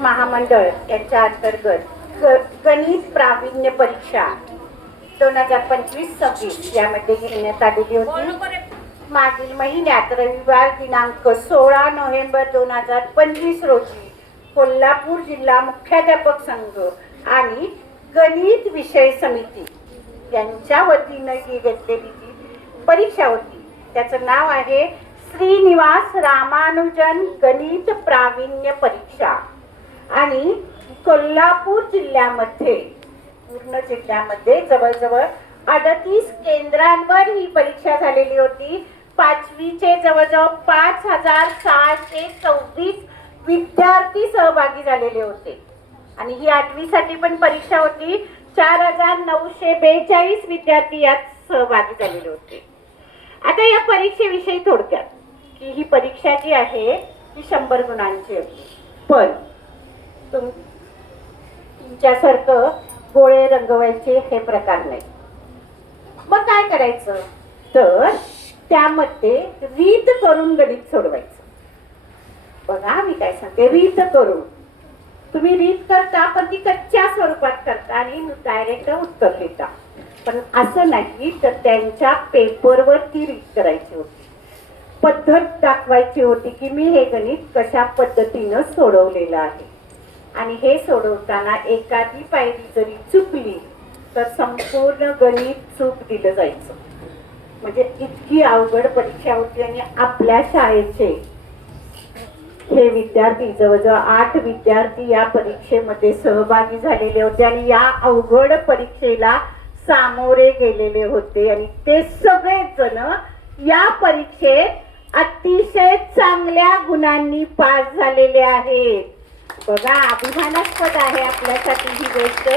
महामंडळ यांच्या अंतर्गत गणित प्रावीण्य परीक्षा दोन हजार पंचवीस सव्वीस यामध्ये घेण्यात आलेली होती. मागील महिन्यात रविवार दिनांक सोळा नोव्हेंबर दोन हजार पंचवीस रोजी कोल्हापूर जिल्हा मुख्याध्यापक संघ आणि गणित विषय समिती यांच्या वतीनं ही घेतलेली जी परीक्षा होती त्याचं नाव आहे श्रीनिवास रामानुजन गणित प्रावीण्य परीक्षा. आणि कोल्हापूर जिल्ह्यामध्ये पूर्ण जिल्ह्यामध्ये जवळजवळ अडतीस केंद्रांवर ही परीक्षा झालेली होती. पाचवीचे जवळजवळ पाच हजार सहाशे सव्वीस विद्यार्थी सहभागी झालेले होते. आणि ही आठवीसाठी पण परीक्षा होती. चार हजार नऊशे बेचाळीस विद्यार्थी यात सहभागी झालेले होते. आता या परीक्षेविषयी थोडक्यात की ही परीक्षा जी आहे ती शंभर गुणांची होती पण तुम तुमच्यासारखं गोळे रंगवायचे हे प्रकार नाही. मग काय करायचं? तर त्यामध्ये रीत करून गणित सोडवायचं. बघा मी काय सांगते. रीत करून. तुम्ही रीत करता पण ती कच्च्या स्वरूपात करता आणि डायरेक्ट उत्तर लिहिता. पण असं नाही तर त्यांच्या पेपरवर ती रीत करायची होती. पद्धत दाखवायची होती की मी हे गणित कशा पद्धतीनं सोडवलेलं आहे. आणि हे सोडवताना एखादी पायरी जरी चुकली तर संपूर्ण गणित चूक दिलं जायचं. म्हणजे इतकी अवघड परीक्षा होती आणि आपल्या शाळेचे हे विद्यार्थी जवळजवळ आठ विद्यार्थी या परीक्षेमध्ये सहभागी झालेले होते आणि या अवघड परीक्षेला सामोरे गेलेले होते. आणि ते सगळेजण या परीक्षेत अतिशय चांगल्या गुणांनी पास झालेले आहेत. बघा अभिमानास्पद आहे आपल्यासाठी ही गोष्ट.